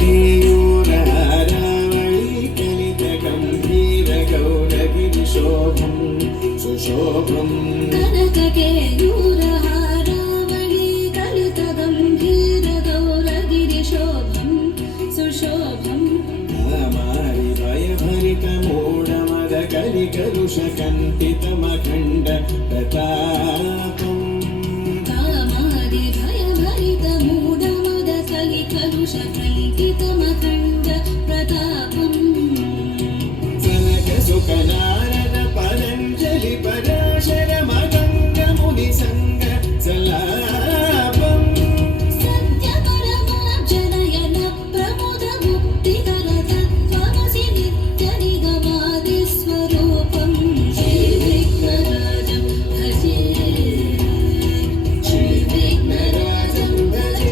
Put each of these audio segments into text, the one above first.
केयूरहारावळी कलित गम्भीर गौरगिरिशोभं सुशोभं कनककेयूरहारावळी कलित गम्भीर गौरगिरिशोभं सुशोभं कामारि भयभरितमूढमद कलिकलुषकण्ठितमखण्ड प्रतापम् कलुषकलितितमखण्ड प्रतापम् जनकसुखनारद पतञ्जलि पराशर मदङ्ग मुनिसङ्ग सलापम् सत्यपरमार्जनयन प्रमुद मुक्तिकर तत्त्वमसि नित्यनिगमादिस्वरूपम् श्रीविघ्नराजं भजे श्रीविघ्नराजं भजे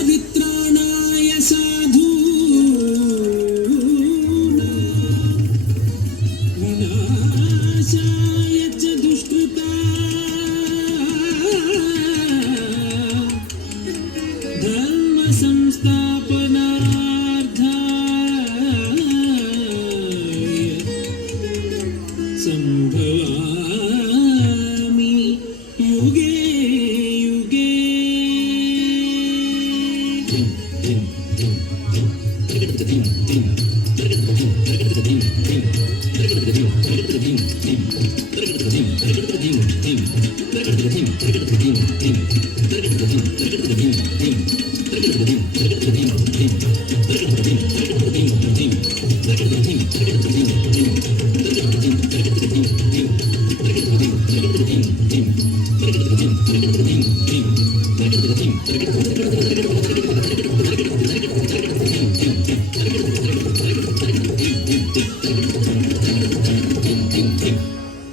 परित्राणाय साधूनां विनाशाय च दुष्कृतां धर्मसंस्थापनार्थाय सम्भवामि युगे युगे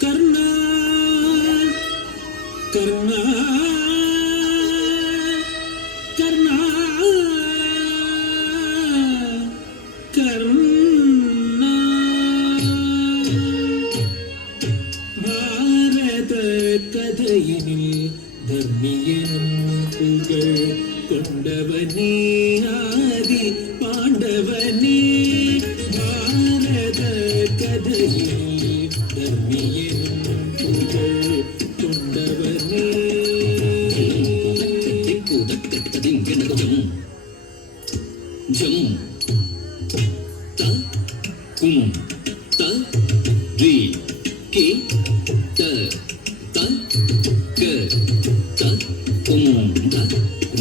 कर्णा कर्णा कर्णा कर्णा भारत कथयिनिल धर्मियनंपुगळ कोंडवने आदि पांडवने भारत कथयिनिल धर्मियनंपुगळ कोंडवने जम त कुम त रि के त त क त कुम त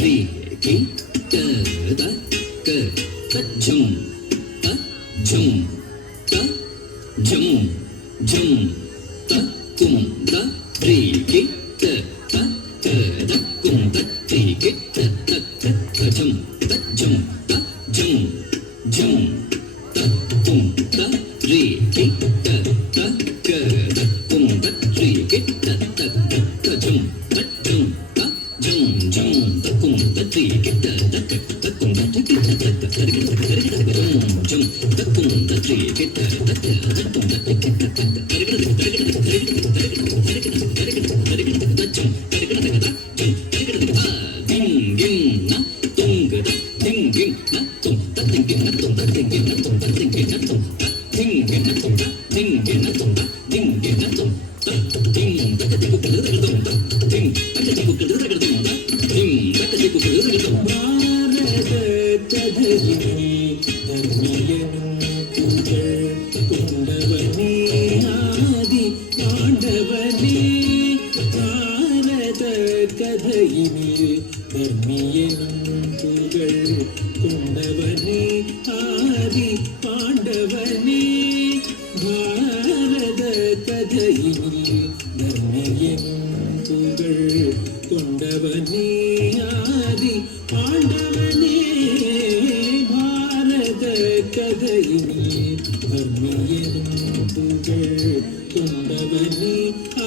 रि के त त क त झम त झम त झम झम त कुम त रि के त त क त कुम त रि के त त क झम त झम त झम झम त कुम त रि के त त क त कुम त रि के त त क झम त झम त झम झम त कुम त रि के त त क त कुम त रि के त त क झम झम त कुम त रि के त त क त कुम त रि के त त பாண்டவனே பாரத கதையில் ஆதி பாண்டவனே பாரத கதையினில் தர்மியனும் புகழ் கொண்டவனே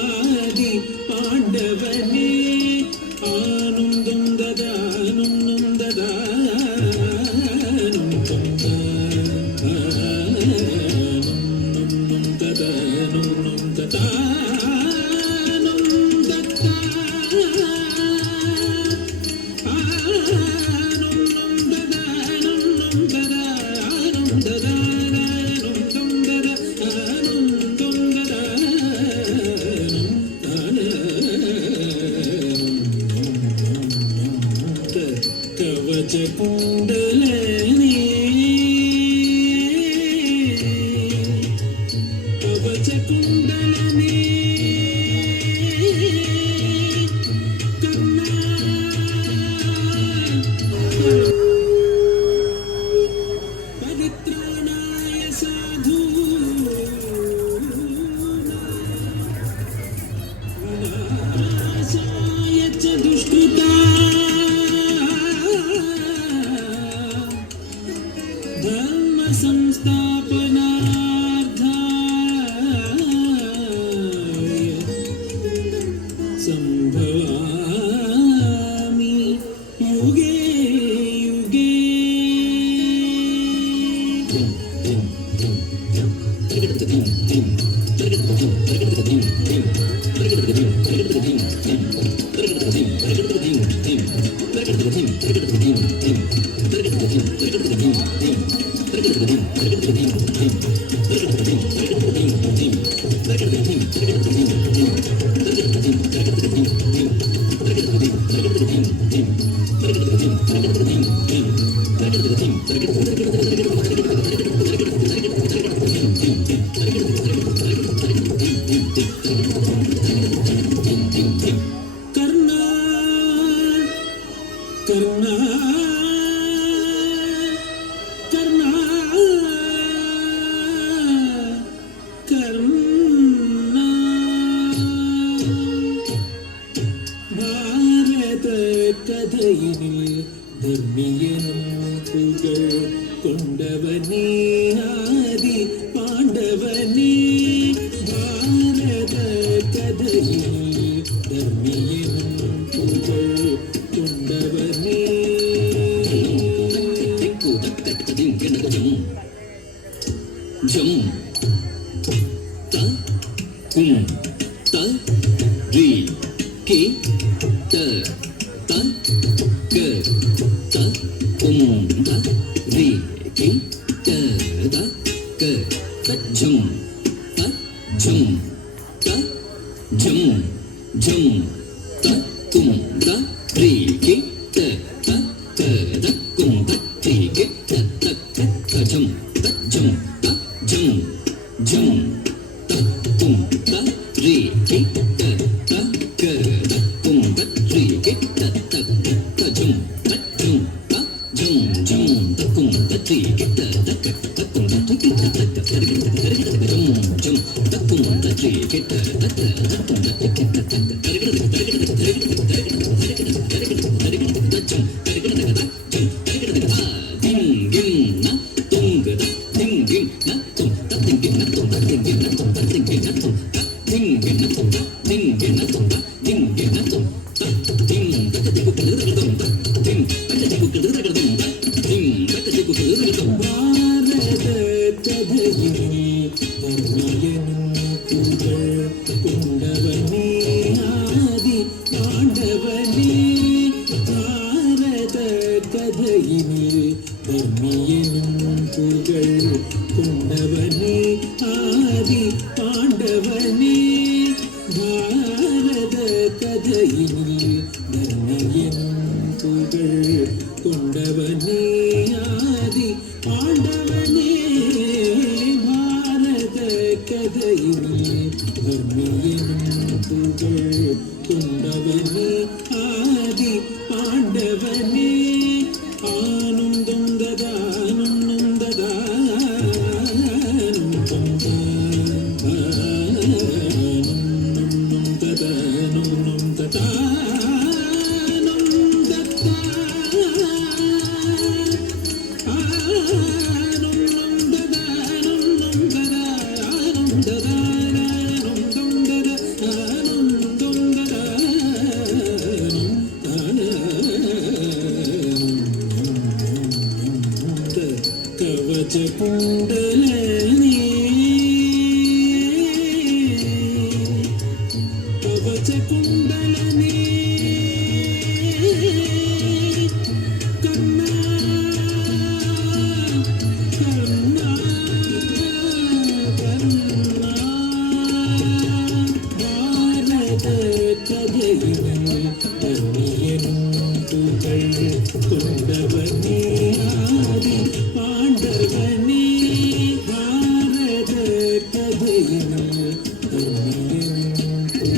ஆதி பாண்டவனே ஆனந்தம் ததானும் ததானும் ததானும் ததானும் கவச்ச குண்டலனே கவச்ச குண்டலனே கர்ணா பவித்ராணாய சாது விநாசாய च दुष्कृता धर्म संस्थापनार्थाय संभवामि युगे युगे कर्णा कर्णा कर्णा कर्णा भारत कथयिनिल धर्मियनुम पुगळ कोंडवने आदि पांडवने भारत कथयिनिल धर्मियनुम पुगळ कोंडवने जम त कुम त री के त त क त कुम त री के त त क त झम त झम त झम झम त कुम त री के त त क त कुम त री के त त क त झम त झम त झम झम त कुम त री के त त क त कुम त री के त त क झम त झम त झम झम त कुम त री के त त क त कुम त री के त त क झम झम त कुम त री के त त क त कुम त री के त त क ധർമ്മിയനും പുകൾ കൊണ്ടവനെ ആദി പാണ്ഡവനെ ഭാരത കഥയിനിൽ ധർമ്മിയനും പുകൾ കൊണ്ടവനെ ആദി പാണ്ഡവനെ ഭാരത കഥയിനിൽ ധർമ്മിയനും പുകൾ കൊണ്ടവനെ ആദി പാണ്ഡവനെ ആനന്ദം ദദാനന്ദം ദദാനന്ദം ദദാനന്ദം ദദാനന്ദം ಕವಚ ಕುಂಡಲನೇ ಕವಚ ಕುಂಡಲನೇ ಕರ್ಣ ಕರ್ಣ ಕರ್ಣ ಭಾರತ ಕದೆಯಿನ கண்ணியனுங்கள் கொண்டவனே ஆதி பாண்டவனே பாரத கதையினும் கண்ணியனுங்கள்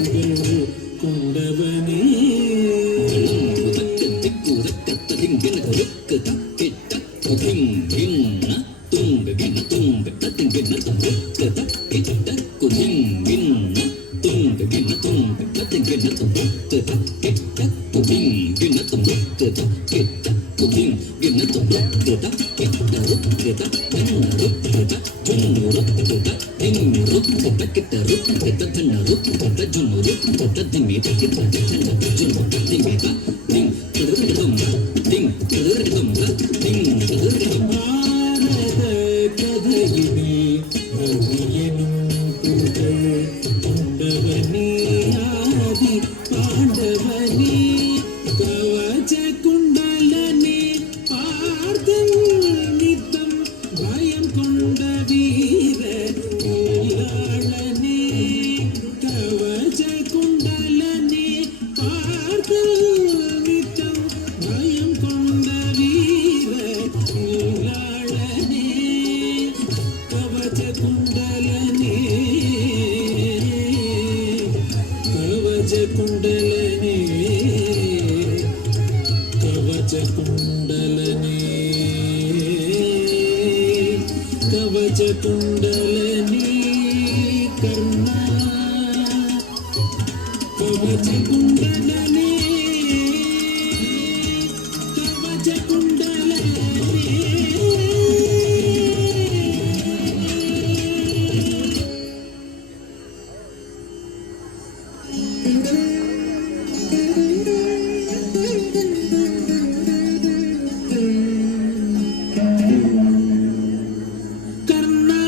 கொண்டவனே பாரத கதையினே கண்ணியனும் புகழ் கொண்டவனே ஆதி பாண்டவனே கவச்ச குண்டலனே பார்த்தன் நித்தம் பயம் கொண்ட வீர ஈழாளனே கவச்ச குண்டலனே பார்த்தன் நித்தம் பயம் கொண்ட வீர ஈழாளனே கவச்ச குண்டலனே கவச்ச குண்டலனே கவச்ச குண்டலனே கவச்ச குண்டலனே கர்ணா கவச்ச குண்டலனே கவச்ச குண்டலனே கர்ணா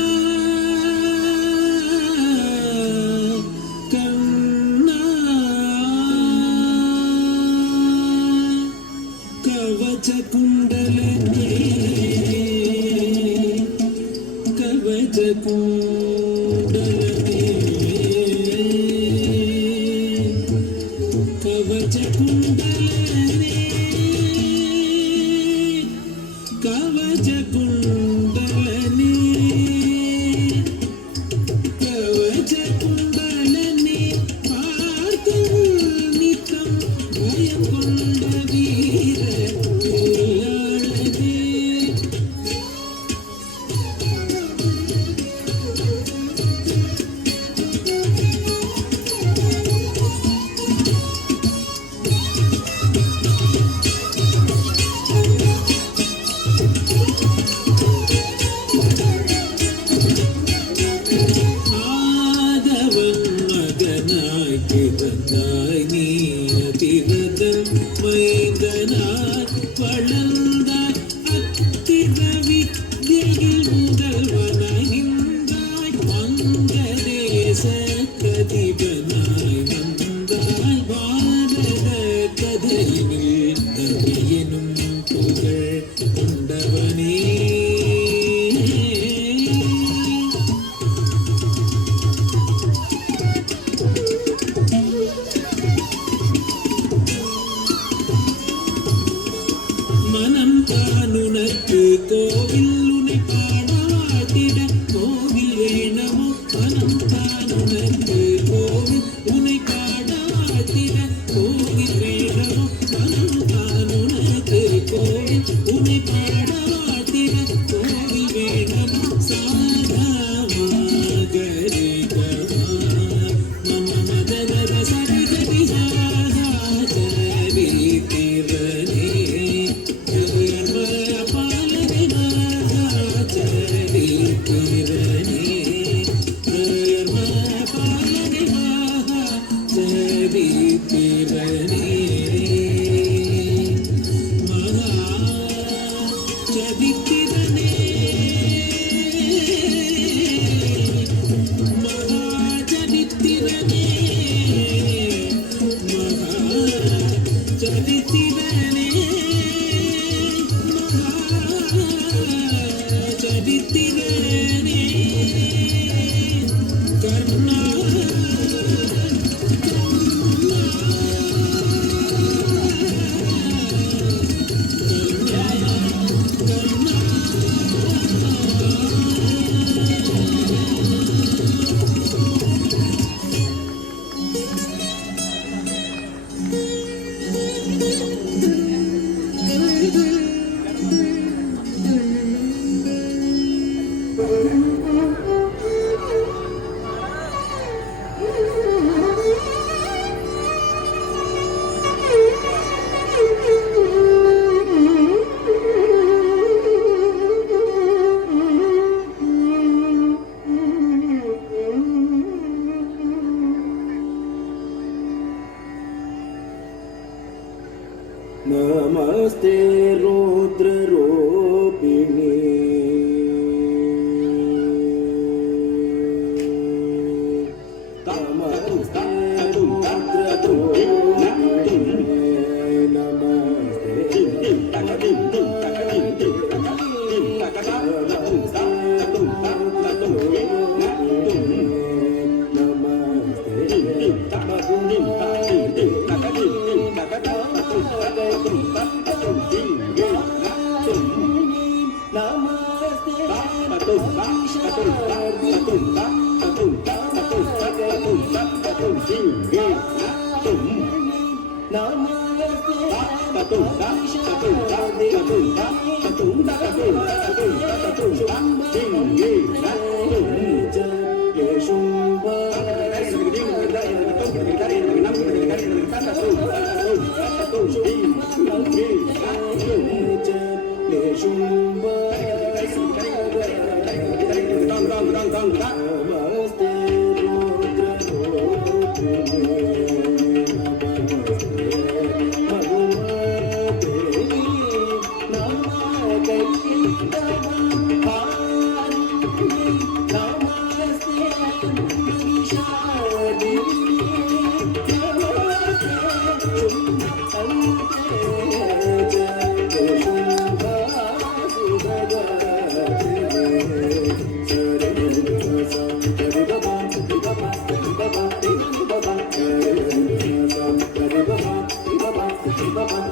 கர்ணா கவச்ச குண்டலனே கவச்ச குண்டலனே கவச்ச குண்டலனே கவச்ச குண்டலனே கவச்ச குண்டலனே பார்த்து நித்தம் பயம் கொண்ட வீர ஈழாளனே ஆதவன் மகனாய் பிறந்தாய் நீ அதிரதன் மைந்தனாய் வளர்ந்தாய் அத்திர வித்யில் முதல்வனாய் நின்றாய் வங்கதேச கதிபனாய் வந்தாய் பாரத கதையினில் கவியனும் புகழ் கொண்டவனே மனம் தானுனக்கு கோவில் உனை பாடவாட்டிட கோவில் வேணமோ மனம் தானுனக்கு கோவில் உனை பாடவாட்டிட கோவில் வேணமோ மனம் தானுனக்கு கோவில் உனை பாடவாட்டிட கோவில் வேணமோ சாதாமாகரிகமா மம மதனத சரிகரி சாதா சரித்திரனே சரித்திரனே மகா नमस्ते रौद्ररूपिणी Baba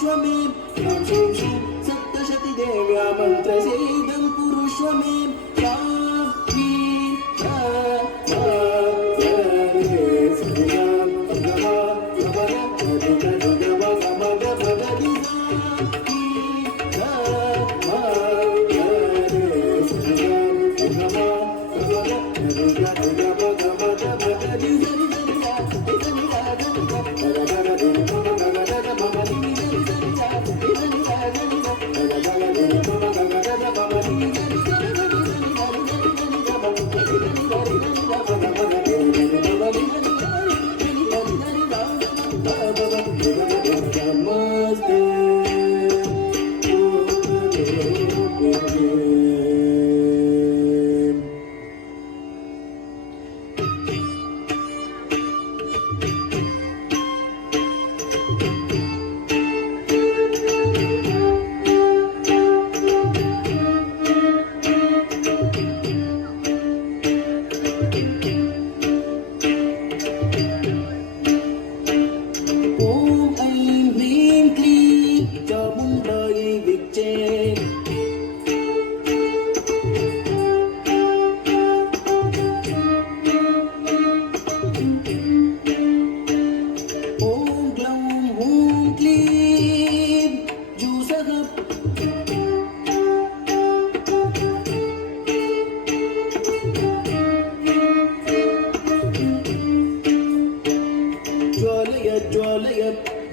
कुरुष्व मे ह्रां श्रीं श्रीं सप्तशती देव्या मन्त्रसेदं कुरुष्व मे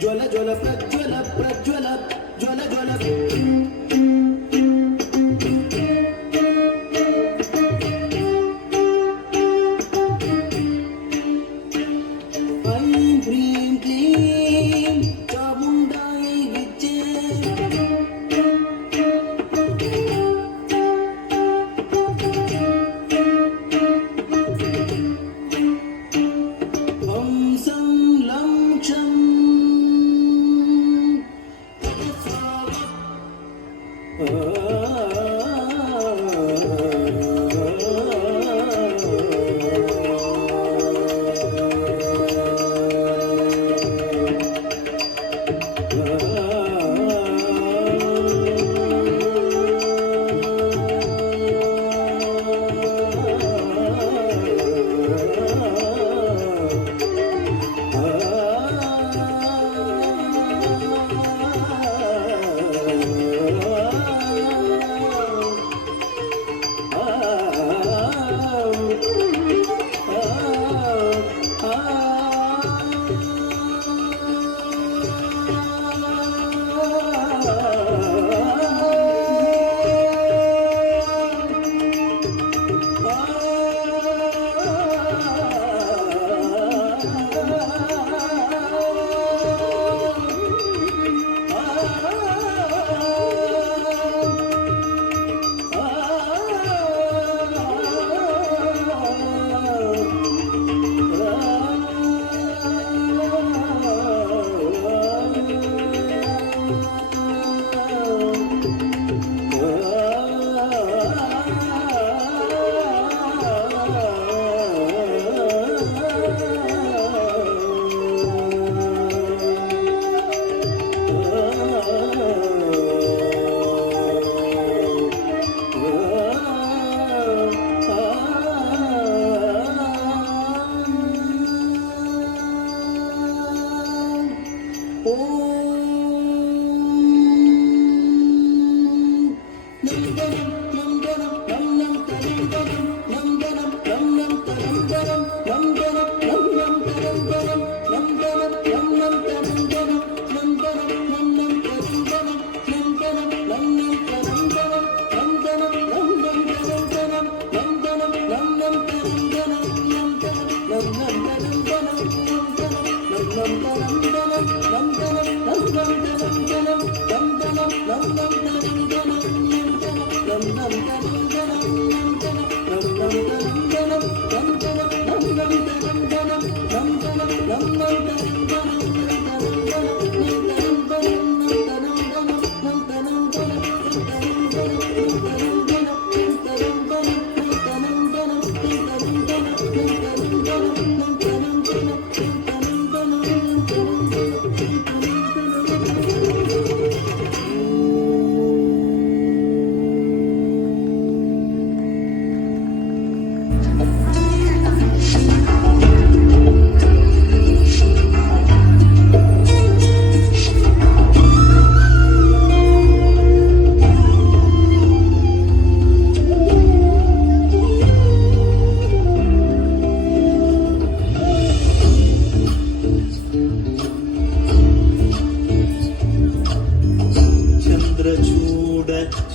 ज्वल ज्वल प्रज्वल प्रज्वल ज्वल ज्वल ऐं ह्रीं क्लीं चामुण्डायै विद्ये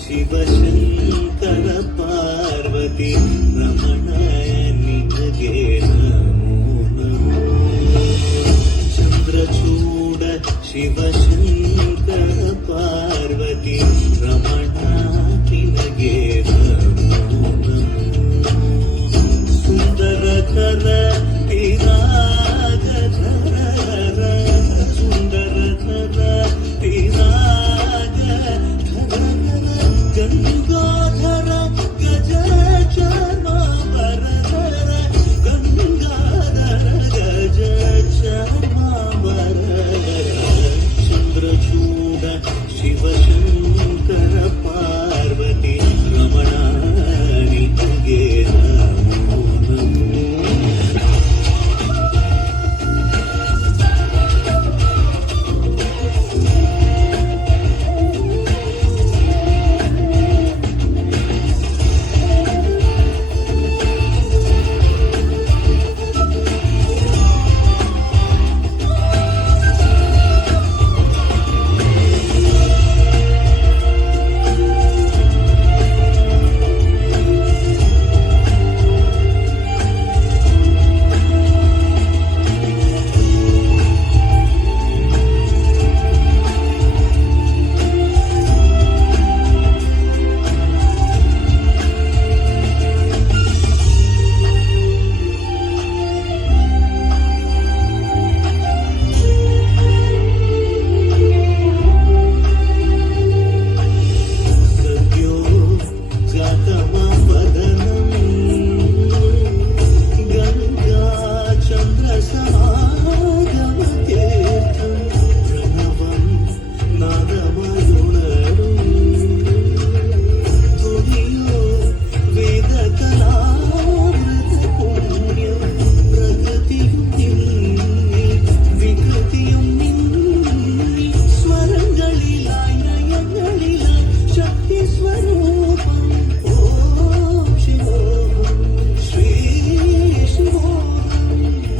ಶಿವಶಂಕರ ಪಾರ್ವತಿ ರಮಣ ನಿನಗೆ ನಮೋ ನಮೋ ಚಂದ್ರಚೂಡ ಶಿವಶಂಕರ ಪಾರ್ವತಿ ರಮಣ ನಿನಗೆ ನಮೋ ನಮೋ ಸುಂದರಕರ ಪಿರಾಗಧರ ಸುಂದರಕರ ಪಿರಾಗಧರ ಗಂಗಾಧರ ಗಜ ಚರ್ಮಾಂಬರಧರ ಗಂಗಾಧರ ಗಜ ಚರ್ಮಾಂಬರಧರ ಚಂದ್ರಚೂಡ ಶಿವಶಂಕರ ಪಾರ್ವತಿ ರಮಣ ನಿನಗೆ ನಮೋ ನಮೋ सद्यो जातमवदनं गङ्गाचन्द्रसमागमतीर्थं प्रणवं नादमयुणरुं तुर्यो वेदकलामृतपुण्यं प्रकृतिं निन्नि विकृतिं निन्नि स्वरங்களிலாய் நயங்களிலாய் शक्ति स्वरूपं ओम शिवोहं श्री शिवोहं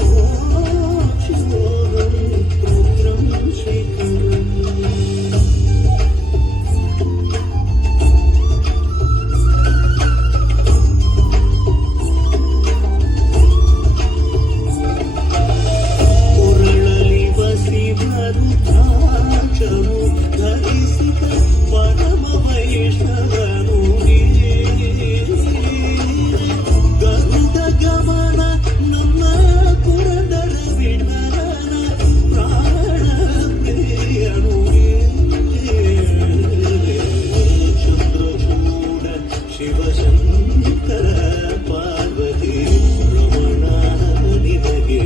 ओम शिवोहं रुद्रं श्रीकरम् ಉರಳಲಿ ವಸಿಮರುದ್ರಾಕ್ಷವು ಧರಿಸಿದ ಪರಮ ವೈಷ್ಣವನು ಗರುಡ ಗಮನ ನಮ್ಮ ಪುರಂದರ ವಿಠಲನ ಪ್ರಾಣ ಪ್ರಿಯನು ಚಂದ್ರಚೂಡ ಶಿವಶಂಕರ ಪಾರ್ವತಿ ರಮಣ ನಿನಗೆ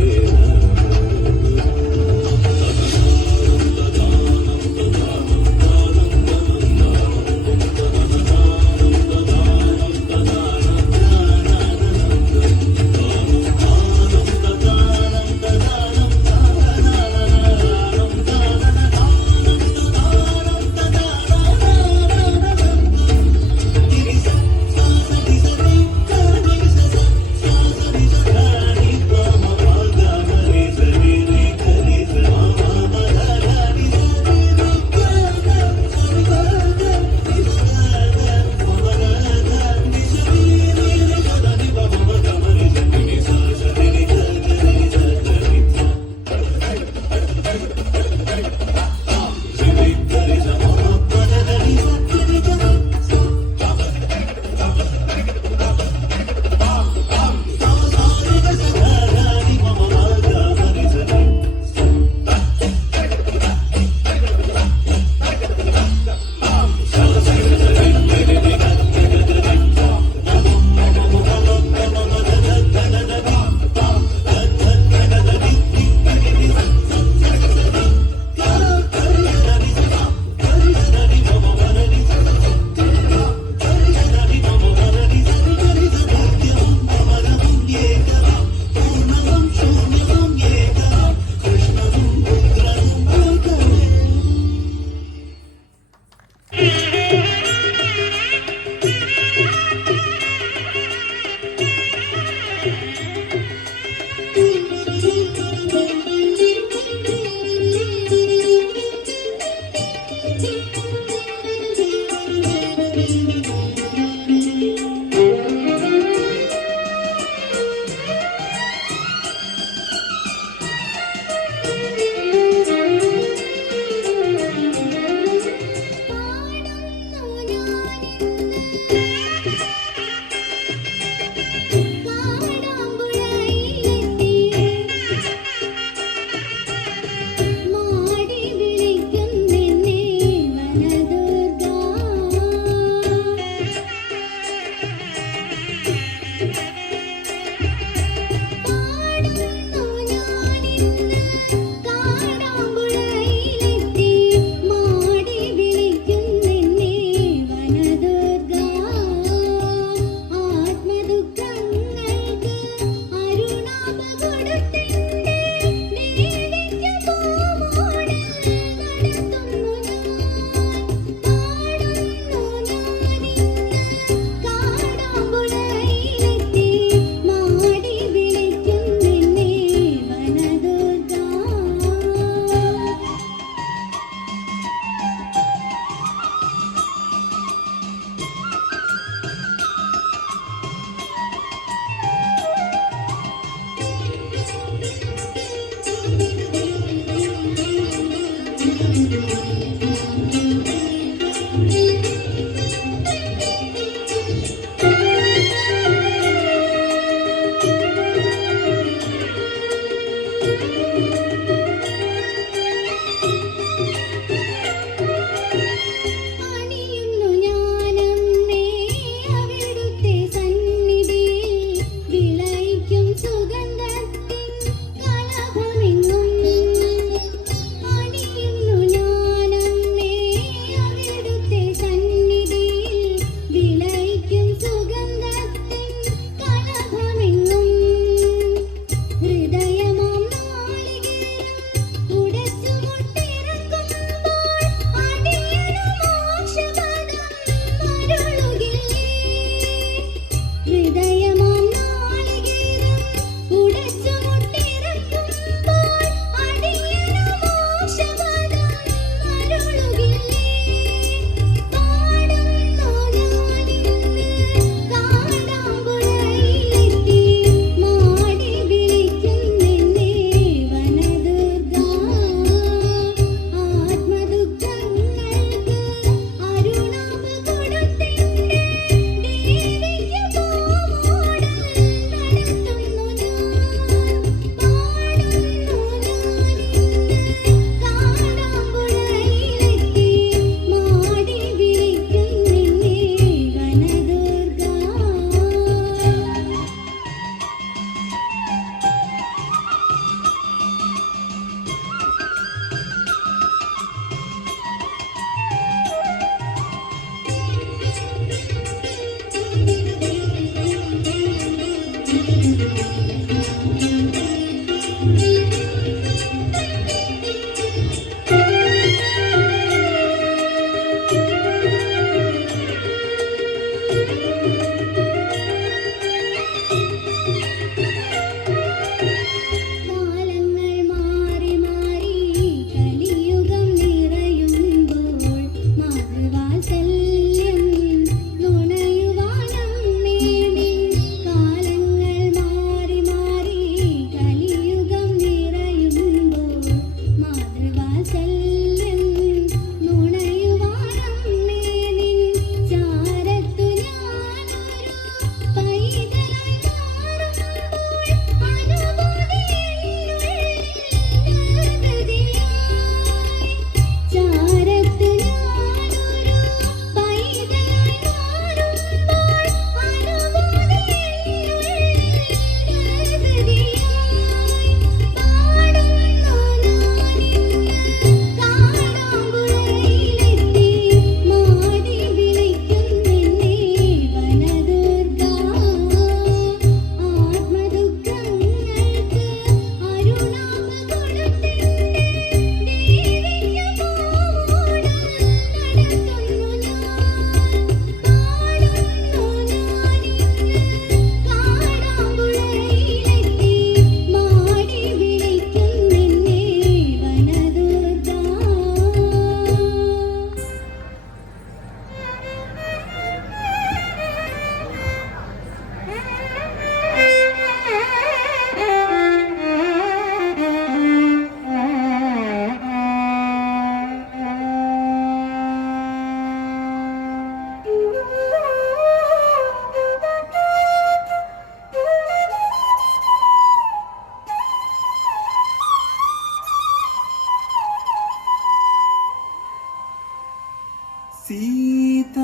ಸೀತಾರಾಮರ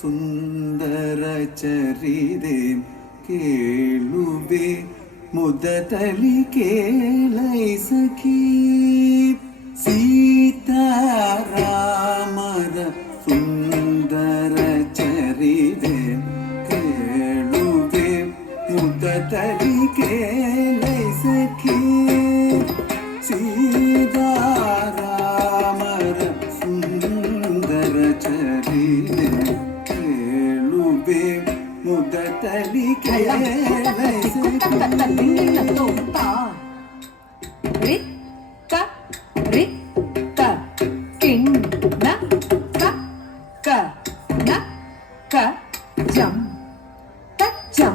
ಸುಂದರ ಚರಿದೆ ಕೇಳುವೆ ಮುದತಲಿ ಕೇಳೈ ಸಖಿ. ಸೀತಾರಾಮರ ಸುಂದರ ಚರಿದೆ ಕೇಳುವೆ ಮುದತಲಿ ಕೇಳೈ ಸಖಿ. ಸೀತಾರಾಮರ ಸುಂದರ ಚರಿದೆ ಕೇಳುವೆ ಮುದತಲಿ ಕೇಳೈ ಸಖಿ. ಸೀತಾರಾಮರ ಸುಂದರ ಚರಿದೆ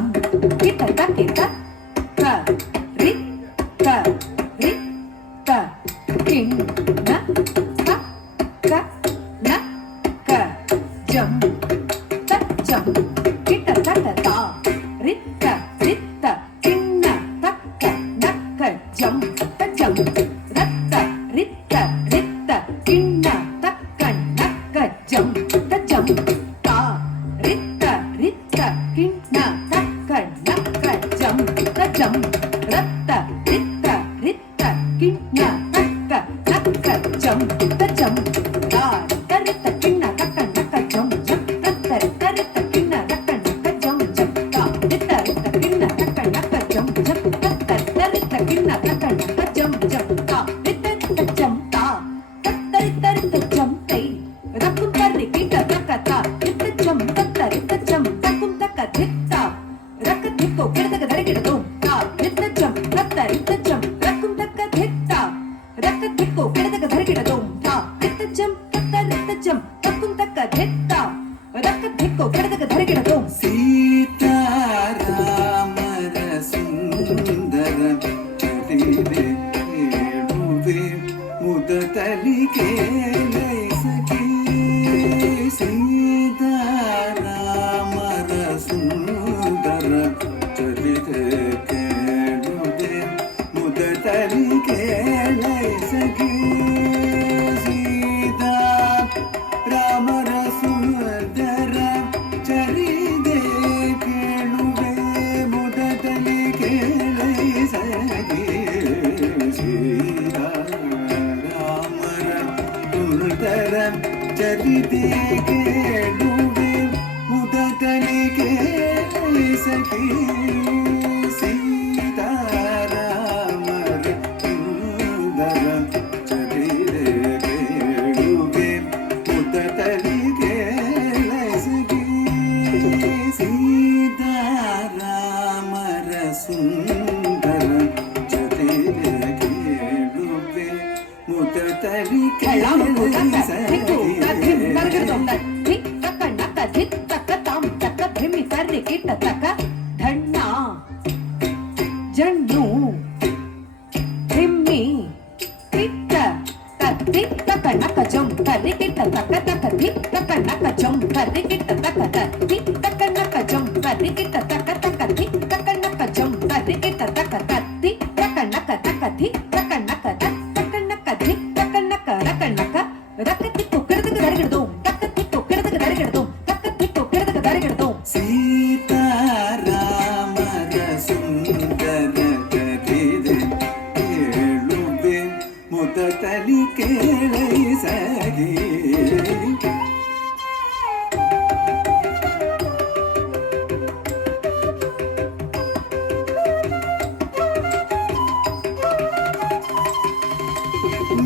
ಕೇಳುವೆ ಮುದತಲಿ ಕೇಳೈ ಸಖಿ. ಸೀತಾರಾಮರ ಸುಂದರ ಚರಿದೆ ಕೇಳುವೆ ಮುದತಲಿ ಕೇಳೈ ಸಖಿ. ಸೀತಾರಾಮರ ಸುಂದರ ಚರಿದೆ ಕೇಳುವೆ ಮುದತಲಿ ಕೇಳೈ ಸಖಿ. ಸೀತಾರಾಮರ ಸುಂದರ ಚರಿದೆ ಕೇಳುವೆ ಮುದತಲಿ ಕೇಳೈ ಸಖಿ. ಸೀತಾರಾಮರ ಸುಂದರ ಚರಿದೆ ಕೇಳುವೆ ಮುದತಲಿ ಕೇಳೈ ಸಖಿ. ಸೀತಾರಾಮರ ಸುಂದರ ಚರಿದೆ ಕೇಳುವೆ ಮುದತಲಿ ಕೇಳೈ ಸಖಿ. ಜಣ್ಣು ರಿಮ್ಮಿ ಕಿಟ್ಟ ತತ್ತಿ ತಕ ನಕ ಜಂ ಕರಿ ಕಿಟ್ಟ ತಕ ತಕ ತಿ ತಕ ನಕ ಜಂ ಕರಿ ಕಿಟ್ಟ ತಕ ತತ್ತಿ ತಕ ನಕ ಜಂ ಕರಿ ಕಿಟ್ಟ ತಕ ತಕ ತಿ ತಕ ನಕ ಜಂ ಕರಿ ಕಿಟ್ಟ ತಕ ತತ್ತಿ ತಕ ನಕ ತಕ ತಿ ತಕ ನಕ ತಕ ನಕ ತಿ ತಕ ನಕ ರಕ ನಕ ರಕ ತಿಕ್ಕು ಕೆಡದಕ ದರಿಗಿಡದು ತಕ ತಿಕ್ಕು ಕೆಡದಕ ದರಿಗಿಡದು ತಕ ತಿಕ್ಕು ಕೆಡದಕ ದರಿಗಿಡದು. ಸೀತಾರಾಮರ ಸುಂದರ ಚರಿದೆ ಕೇಳುವೆ ಮುದತಲಿ ಕೇಳೈ ಸಖಿ.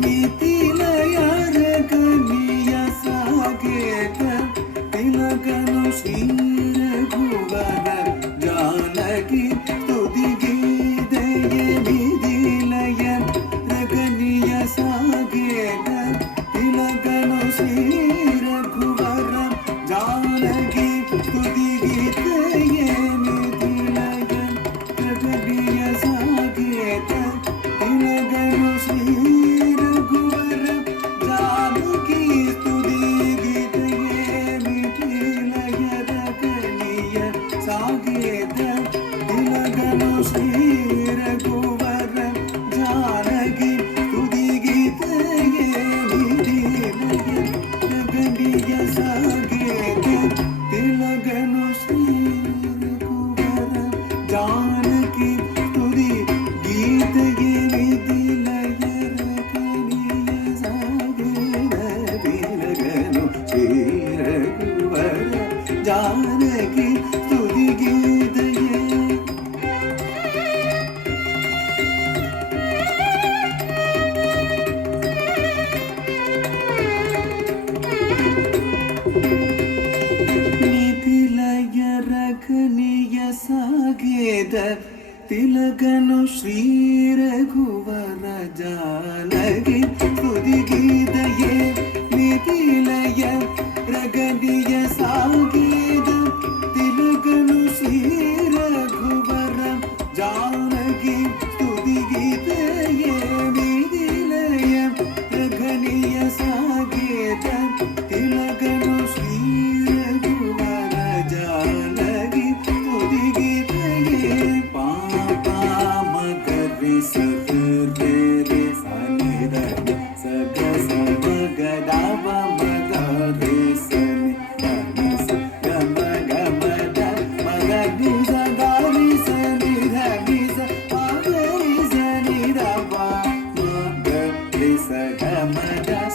ಮಿಥಿಲಯರ ಗನಿ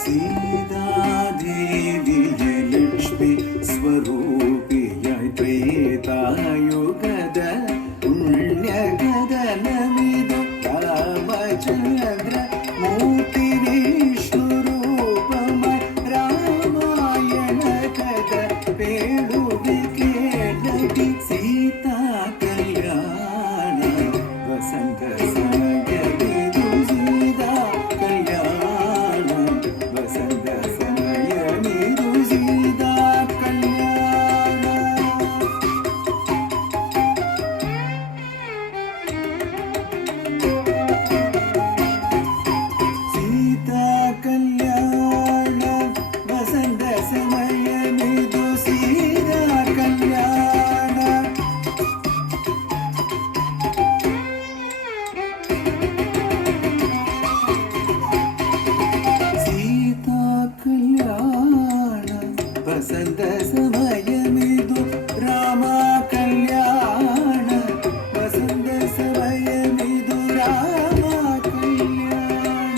സീതാദേവിയെ ലക്ഷ്മി സ്വരൂപിയായി ത്രേതായുഗത പുണ്യകഥനമിതു രാമചന്ദ്ര മൂർത്തി വിഷ്ണുരൂപമായി രാമായണ കഥ പേടുവി കേളടി സീതാ കല്യാണ വസന്ത സമയമിതു സീതാ കല്യാണ വസന്ത സമയമിതു സീതാ കല്യാಣ ಸೀತಾ ಕಲ್ಯಾಣ ವಸಂತ ಸಮಯಮಿದು ಸೀತಾ ಕಲ್ಯಾಣ ಸೀತಾ ಕಲ್ಯಾಣ ವಸಂತ ಸಮಯಮಿದು ರಾಮ ಕಲ್ಯಾಣ ವಸಂತ ಸಮಯಮಿದು ರಾಮ ಕಲ್ಯಾಣ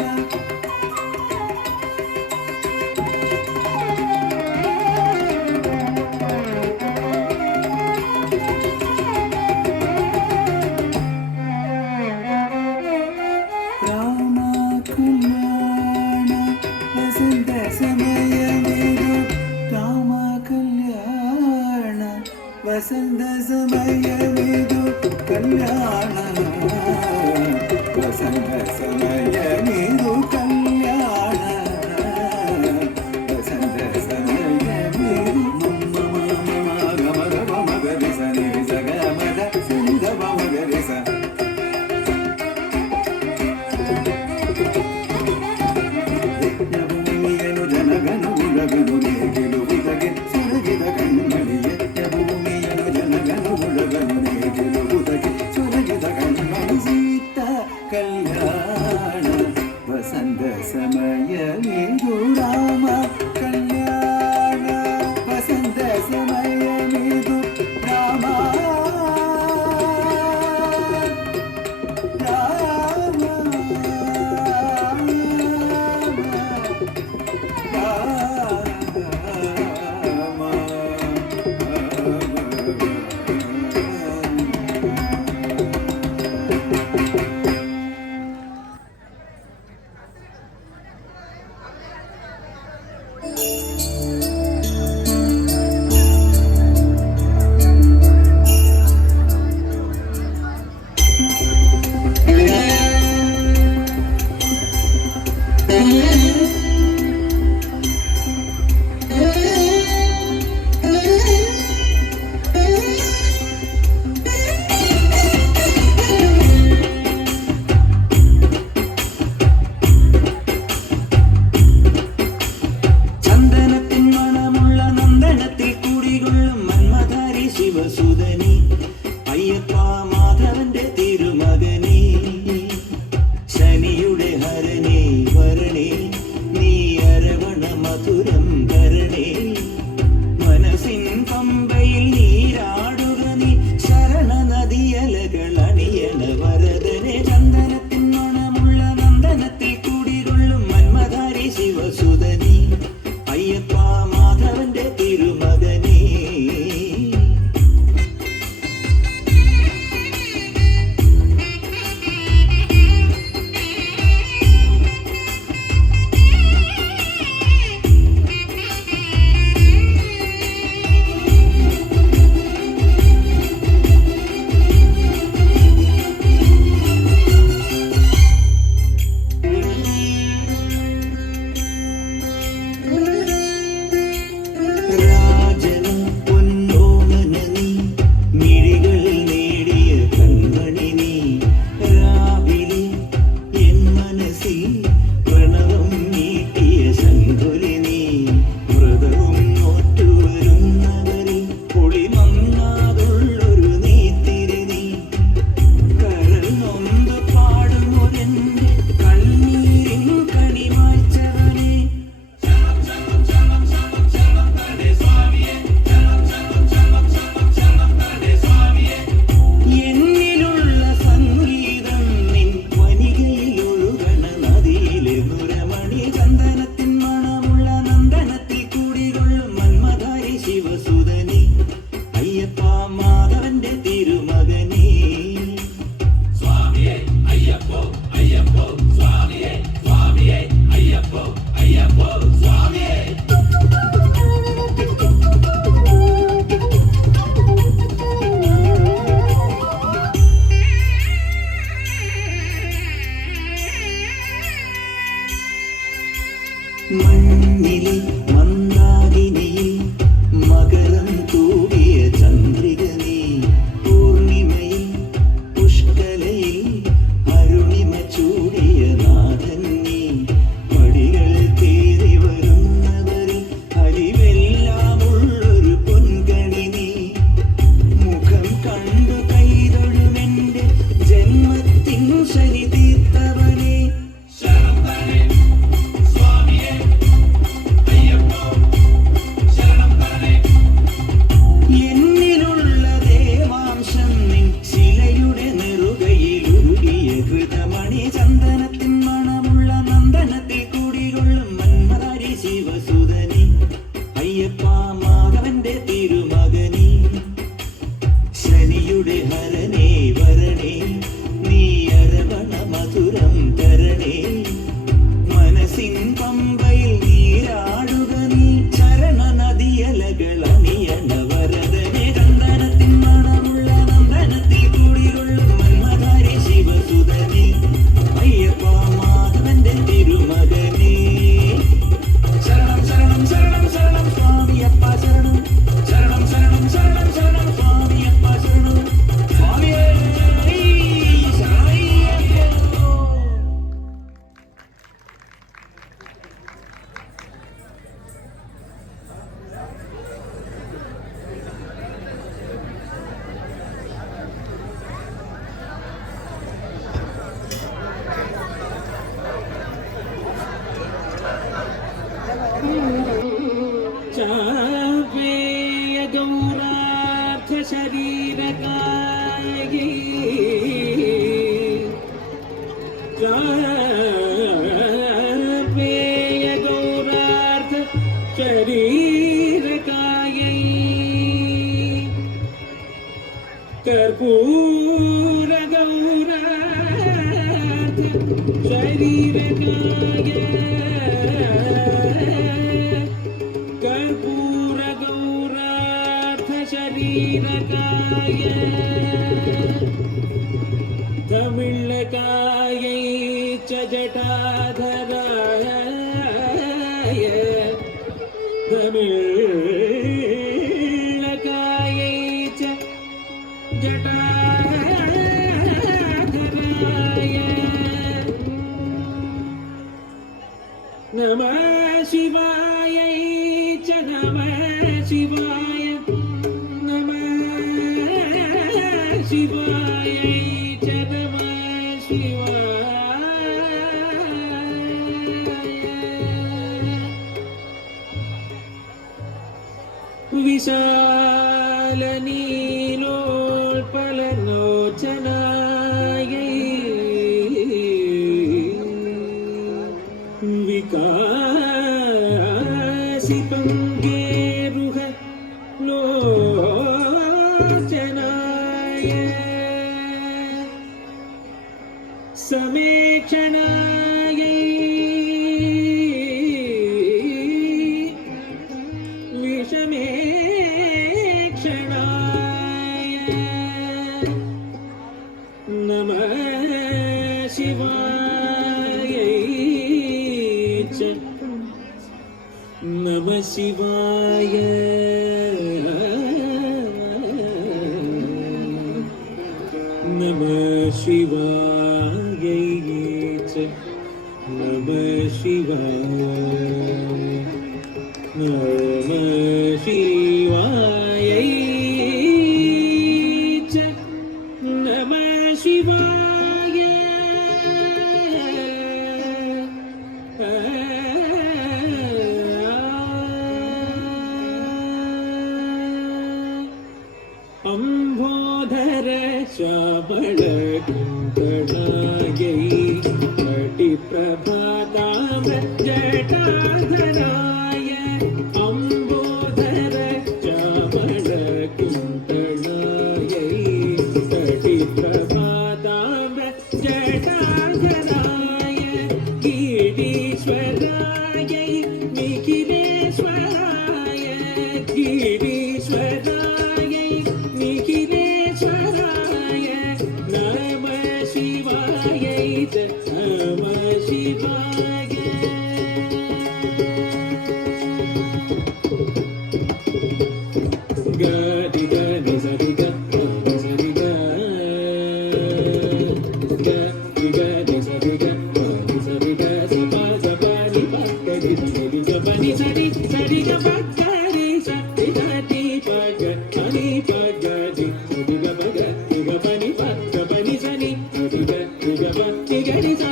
ರಾಮ ಕಲ್ಯಾಣ ವಸಂತ ಸಮಯಮಿದು ರಾಮ ಕಲ್ಯಾಣ ವಸಂತ ಸಮಯಮಿದು ಕಲ್ಯಾಣ ವಸಂತ ಸಮಯಮಿದು ಕಲ್ಯಾಣ ವಸಂತ ಸಮಯಮಿದು ಮಮ ಗಮಗ ಮಗರಿ ಸನಿ ಸಗಮದ ಸಿಂಧ ಮಗರಿ ಸ ಯಜ್ಞಭೂಮಿಯನು ಜನಗನು ಉಳಗನು ನೇಗಿಲುವುದಗೆ ಸೊರಗಿದ ಕಣ್ಮಣಿ ಯಜ್ಞಭೂಮಿಯನು ಜನಗನು ಉಳಗನು ನೇಗಿಲುವುದಗೆ ಸೊರಗಿದ ಕಣ್ಮಣಿ ಸೀತಾ ಕಲ್ಯಾಣ ವಸಂತ ಸಮಯಮಿದು ರಾಮ ಕಲ್ಯಾಣ ವಸಂತ ಸಮಯಮಿದು ರಾಮ ചന്ദനത്തിൻ മണമുള്ള നന്ദനത്തിൽ കുടികൊള്ളും മന്മധാരി ശിവസുതനി അയ്യപ്പ മാധവന്റെ തിരുമകനേ ശനിയുടെ ഹരനേ വരണേ നീ അരവണ മധുരം ധരണേ മനസ്സിൻ പമ്പയിൽ നീരാടുക നീ ശരണ നദിയലകൾ അണിയണ വരദനെ ചന്ദനത്തിൻ മണമുള്ള നന്ദനത്തിൽ കുടികൊള്ളും മന്മധാരി ശിവസുതനി അയ്യപ്പ മാധവന്റെ തിരുമകനേ കണ്ണിലെ മന്ദാകിനിയിൽ മകരം തൂകിയ ചന്ദ്രിക നീ പൂർണിമയിൽ പുഷ്കലയിൽ അരുണിമ ചൂടിയ നാഥൻ നീ പടികൾ കയറി വരുന്നവരിൽ അലിവെല്ലാമുള്ളൊരു പൊൻകണി നീ മുഖം കണ്ടു കൈതൊഴുമെന്റെ ജന്മത്തിൻ ശനി തീർത്തവനെ എന്നിലുള്ള ദേവാംശം നിൻ ശിലയുടെ നെറുകയിലുരുകിയ കൃതമണി ചന്ദനത്തിൻ മണമുള്ള നന്ദനത്തിൽ കൂടികൊള്ളും മന്മതാരി ശിവസുതനി അയ്യപ്പ മാധവന്റെ തിരുമകനി ശനിയുടെ ഹരനേ വരണേ നീ അരവണ മധുരം തരണേ മനസ്സിൻ പമ്പയിൽ നീരാടുക നീ ചരണ നദിയലകളണിയണ വരദനെ ചന്ദനത്തിൻ മണമുള്ള നന്ദനത്തിൽ കൂടികൊള്ളും മന്മതാരി ശിവസുതനെ അയ്യപ്പ മാധവന്റെ തിരുമകനെ ശരണം ശരണം ശരണം ശരണം സ്വാമിയപ്പ ശരണം ശരണം ശരണം ശരണം ശരണം സ്വാമിയപ്പ ശരണം സ്വാമിയേ ശരണയ്യപ്പോ. चापेय गौरार्थ शरीरकायै चापेय गौरार्थ शरीरकायै कर्पूर गौरार्थ शरीरकायै कर्पूर गौरार्थ शरीरकाय तमिळकायै च जटाधराय तमिळकायै च जटाधराय नमः शिवाय च नमः शिवाय नमः शिवाय च नमः शिवाय विशालनीलोत्पललोचनायै विकासितं गेरुह लोचनाय समेक्षणायै विषमेक्षणाय नमः शिवाय च नमः शिवाय नमः शिवाय च नमः शिवाय नमः शिवाय च नमः शिवाय अम्भोधर श्यामल कुङ्कणायै कटिप्रभाताम्र जटाधराय अम्भोधर श्यामल कुङ्कणायै कटिप्रभाताम्र जटाधराय गिरीश्वरायै निखिलेश्वराय गिरीश्वरायै निखिलेश्वराय नमः शिवाय च नमः शिवाय ni sa ni sa ni ga pa ga ni sa ni ga ni pa ga ni pa ga ni sa ni ga pa ga ni pa ni sa ni ga pa ni ga ni sa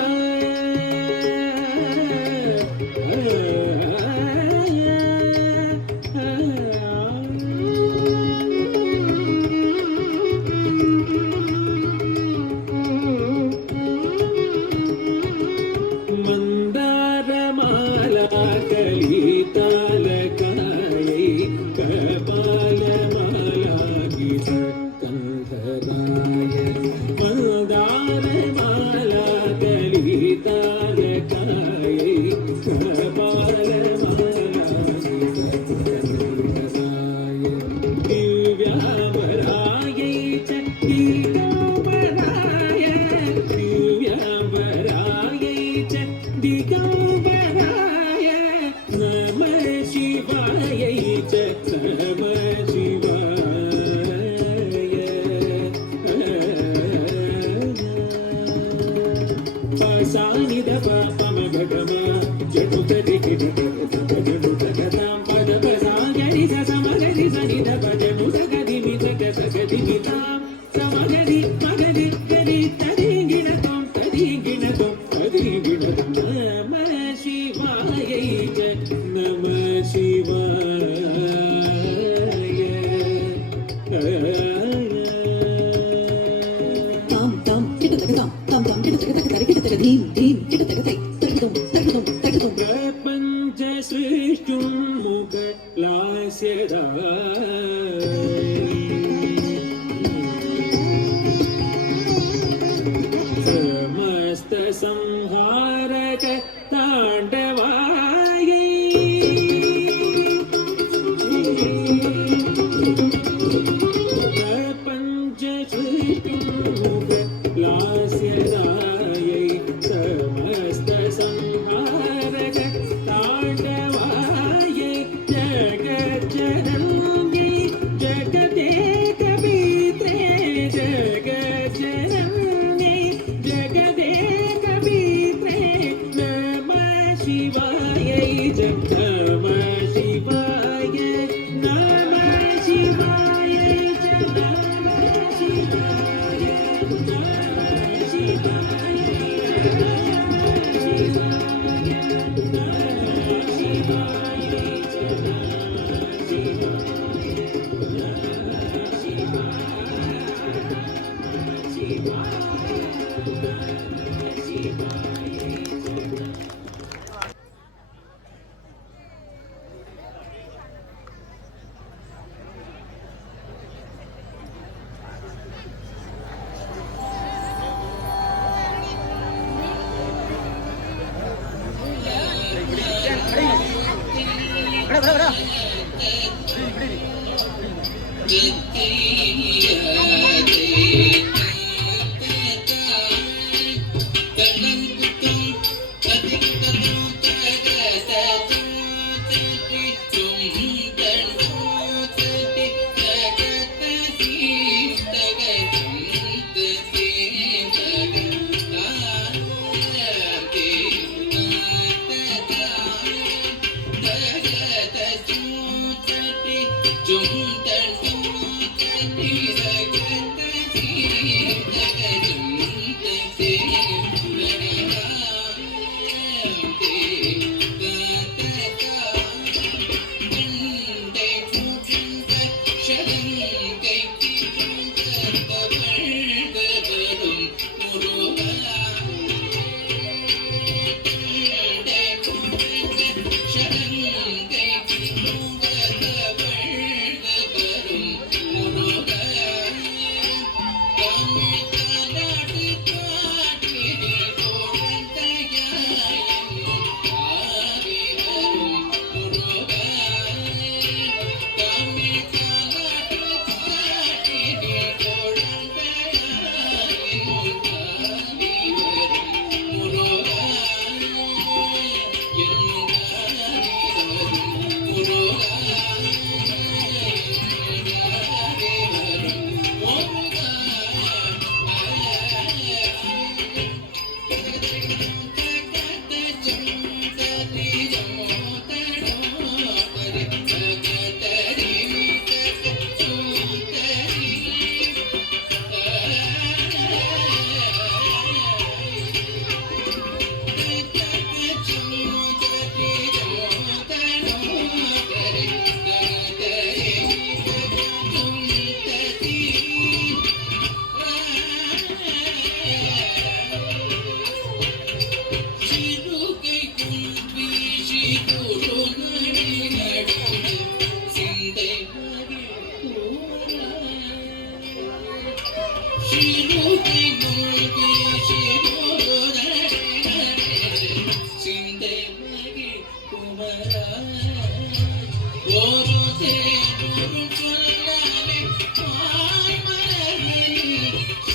ஒரு தேரும் சொல்லாலே பாய்மலர்களில்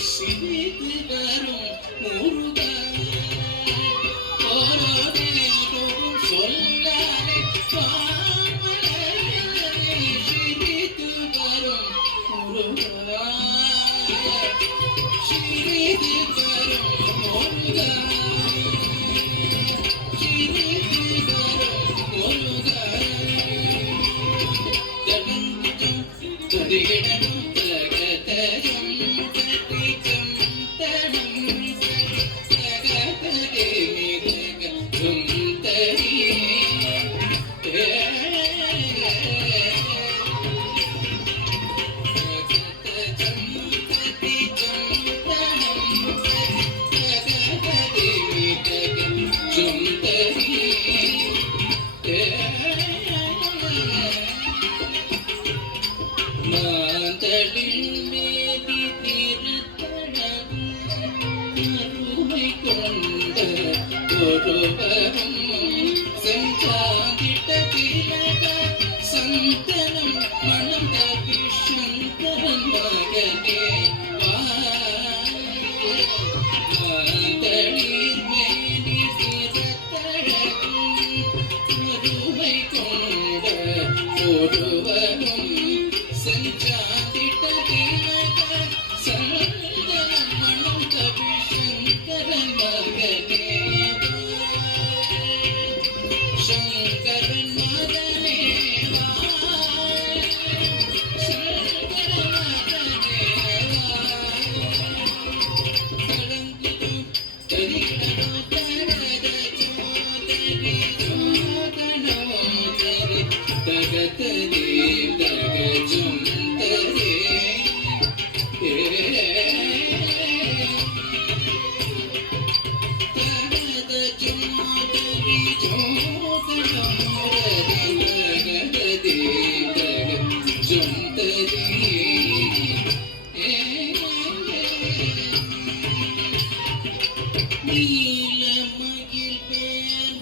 சிரித்து வரும் முருகா. ஒரு தேரும் சொல்லாலே பாய்மலர்களில் சிரித்து வரும் முருகா. சிரித்து வரும் முருகா. சந்தனம் மனம் தவி சங்கரன் மகனே வாந்தளிர் மேனி சிறத்தழகும் ஒருமை கொண்ட ஒருவரும் செஞ்சாந்திட்ட திலக சந்தனம் மனம் தவி சங்கரன் மகனே சங்கரன் மகனே நீலமயில்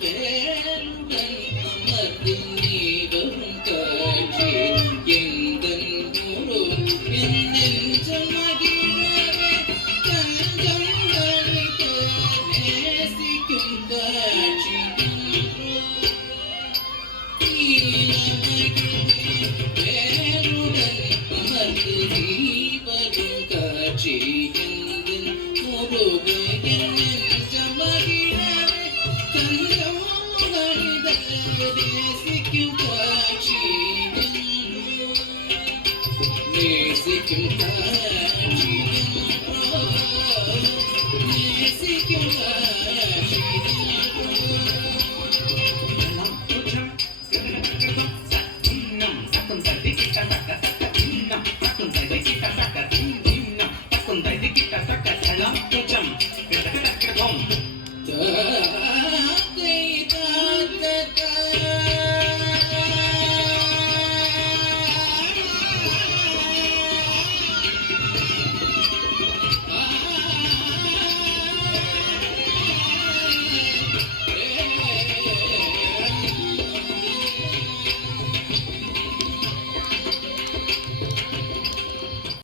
வேலுடன் அமர்ந்து நீ வரும் காட்சி எந்தன் குரு என் நெஞ்சம் மகிழவே தஞ்சம் அளிக்க நேசிக்கும் காட்சி நீலமயில் வேலுடன் அமர்ந்து நீ வரும் காட்சி எந்தன் குரு நேசிக்கும் காட்சி